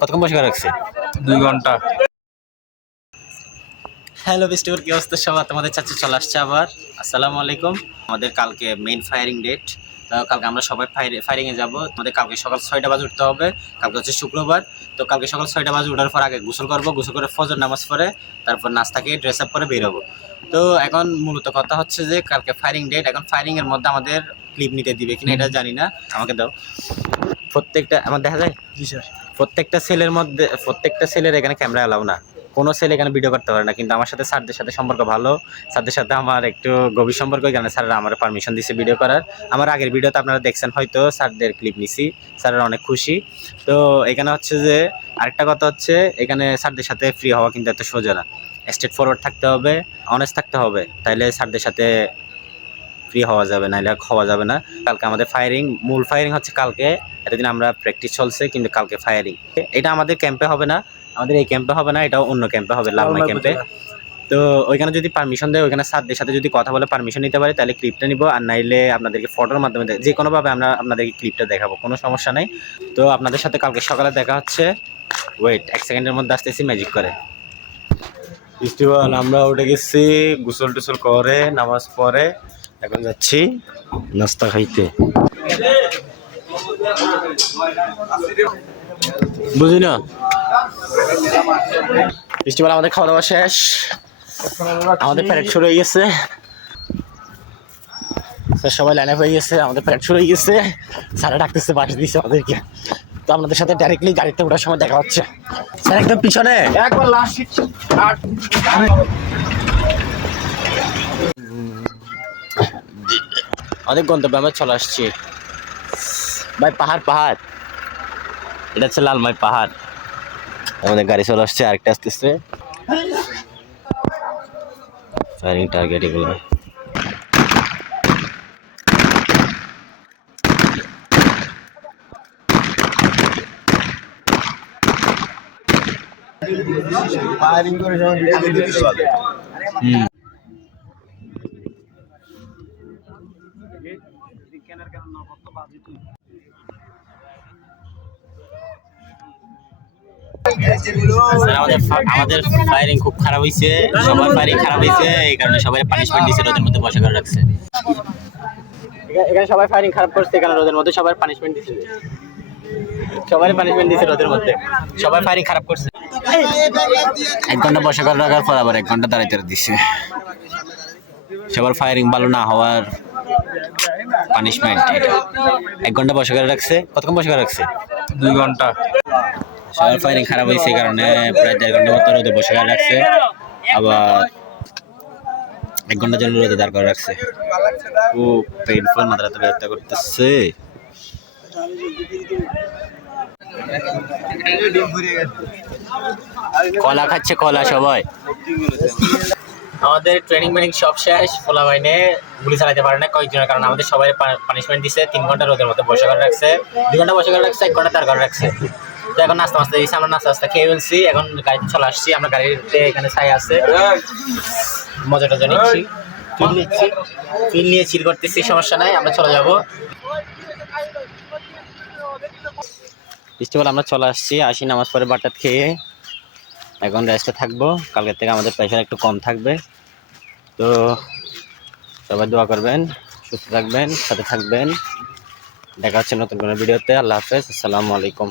কতক্ষণ বসে রাখছে? 2 ঘন্টা। হ্যালো বিস্টুর, কি অবস্থা সবার? তোমাদের চাচা চলে আসছে আবার। আসসালামু আলাইকুম। আমাদের কালকে মেইন ফায়ারিং ডেট। কালকে আমরা সবাই ফায়ারিংয়ে যাব। আমাদের কালকে সকাল 6টা বাজে উঠতে হবে। কালকে হচ্ছে শুক্রবার। তো কালকে সকাল 6টা বাজে উঠার পর আগে গোসল করবো, গোসল করে ফজর নামাজ পড়ে তারপর নাস্তা খেয়ে ড্রেস আপ করে বেরোবো। তো এখন মূলত কথা হচ্ছে যে কালকে ফায়ারিং ডেট। এখন ফায়ারিংয়ের মধ্যে আমাদের ক্লিপ নিতে দিবে কিনা এটা জানি না। আমাকে দাও। প্রত্যেকটা আমার দেখা যায়। জি স্যার। প্রত্যেকটা সেলের এখানে ক্যামেরা এলাও না। কোনো সেল এখানে ভিডিও করতে পারে না, কিন্তু আমার সাথে স্যারদের সাথে সম্পর্ক ভালো। স্যারদের সাথে আমার একটু গভীর সম্পর্ক, এখানে স্যাররা আমার পারমিশন দিচ্ছে ভিডিও করার। আমার আগের ভিডিওতে আপনারা দেখছেন হয়তো, স্যারদের ক্লিপ নিছি। স্যাররা অনেক খুশি। তো এখানে হচ্ছে যে আরেকটা কথা হচ্ছে, এখানে স্যারদের সাথে ফ্রি হওয়া কিন্তু এত সোজা না। স্ট্রেট ফরওয়ার্ড থাকতে হবে, অনেস্ট থাকতে হবে, তাইলে স্যারদের সাথে ফ্রি হওয়া যাবে, নাহলে হওয়া যাবে না। কালকে আমাদের মূল ফায়ারিং হচ্ছে কালকে। এতদিন আমরা প্র্যাকটিস চলছে, কিন্তু কালকে ফায়ারিং। এটা আমাদের ক্যাম্পে হবে না, আমাদের এই ক্যাম্পে হবে না, এটা অন্য ক্যাম্পে হবে, লালমাই ক্যাম্পে। তো ওইখানে যদি পারমিশন দেয়, ওইখানে স্যারদের সাথে যদি কথা বলে পারমিশন নিতে পারে, তাহলে ক্লিপটা নিব। আর নাইলে আপনাদেরকে ফটোর মাধ্যমে যে কোনোভাবে আমরা আপনাদেরকে ক্লিপটা দেখাবো, কোনো সমস্যা নেই। তো আপনাদের সাথে কালকে সকালে দেখা হচ্ছে। ওয়েট, 1 সেকেন্ডের মধ্যে আসতেছি ম্যাজিক করে। আমরা উঠে গেছি, গোসল টোসল করে নামাজ পড়ে এখন যাচ্ছি নাস্তা খাইতে। বুঝি না, বৃষ্টিবেলা আমাদের খাওয়া দাওয়া শেষ, আমাদের প্যারেড শুরু হয়ে গেছে। সবাই লাইন আপ হয়ে গেছে, আমাদের প্যারেড শুরু হয়ে গেছে। স্যারা ডাকতেছে, বাসে দিচ্ছে আমাদেরকে। তো আপনাদের সাথে ডাইরেক্টলি গাড়িতে ওঠার সময় দেখা হচ্ছে। স্যার একদম পিছনে একবার লাস্ট। অনেক গন্তব্যে আমরা চলে আসছি ভাই। পাহাড় এটা হচ্ছে লালমাই পাহাড়। আমাদের গাড়ি চলে আসছে, আরেকটা আসতেছে। ফায়ারিং টার্গেট এগুলো। ফায়ারিং করে আমাদের ফায়ারিং খুব খারাপ হয়েছে, সবার ফায়ারিং খারাপ হয়েছে, এই কারণে সবাই পানিশমেন্ট দিচ্ছে, রোদের মধ্যে বসে করে রাখছে। এখানে সবাই ফায়ারিং খারাপ করছে, এখানে রোদের মধ্যে সবাই পানিশমেন্ট দিচ্ছে, সবাই পানিশমেন্ট দিচ্ছে রোদের মধ্যে, সবাই ফায়ারিং খারাপ করছে। 1 ঘন্টা বসে করে রাখার পর আবার 1 ঘন্টা দাঁড়াইতে দিচ্ছে। সবার ফায়ারিং ভালো না হওয়ার পানিশমেন্ট এটা। 1 ঘন্টা বসে করে রাখছে। কতক্ষণ বসে করে রাখছে? 2 ঘন্টা। সবার ফায়ারিং খারাপ হয়েছে, এই কারণে প্রায় 1.5 ঘন্টা মতো রোদে বসে করে রাখছে। আবার 1 ঘন্টার জন্য রোদে দাঁড় করে রাখছে। খুব পেইনফুল, মাথাটা ব্যথা করতেছে। কলা খাচ্ছে, কলা সবাই। আমাদের ট্রেনিং সব শেষ। ফোলা বাইনে গুলি চালাতে পারে না কয়েকজনের কারণে আমাদের সবাই পানিশমেন্ট দিচ্ছে। 3 ঘন্টা রোদের মধ্যে বসে করে রাখছে, 2 ঘন্টা বসে করে রাখছে, 1 ঘন্টা দাঁড় করে রাখছে। তো এখন নাস্তা দিয়েছি, আমরা নাস্তা খেয়ে ফেলছি। এখন গাড়িতে চলে আসছি, আমরা গাড়িতে এখানে ছাই আছে, মজা টজা নিচ্ছি, ফিল নিয়ে চিল করতেছি, সমস্যা নাই, আমরা চলে যাবো। বৃষ্টিবেলা আমরা চলে আসি নামাজ পড়ে বাটাত খেয়ে এখন রেস্টে থাকবো। কালকের থেকে আমাদের প্রেশার একটু কম থাকবে। তো সবাই দোয়া করবেন, সুস্থ থাকবেন, সাথে থাকবেন। দেখা হচ্ছে নতুন কোনো ভিডিওতে। আল্লাহ হাফেজ, আসসালামু আলাইকুম।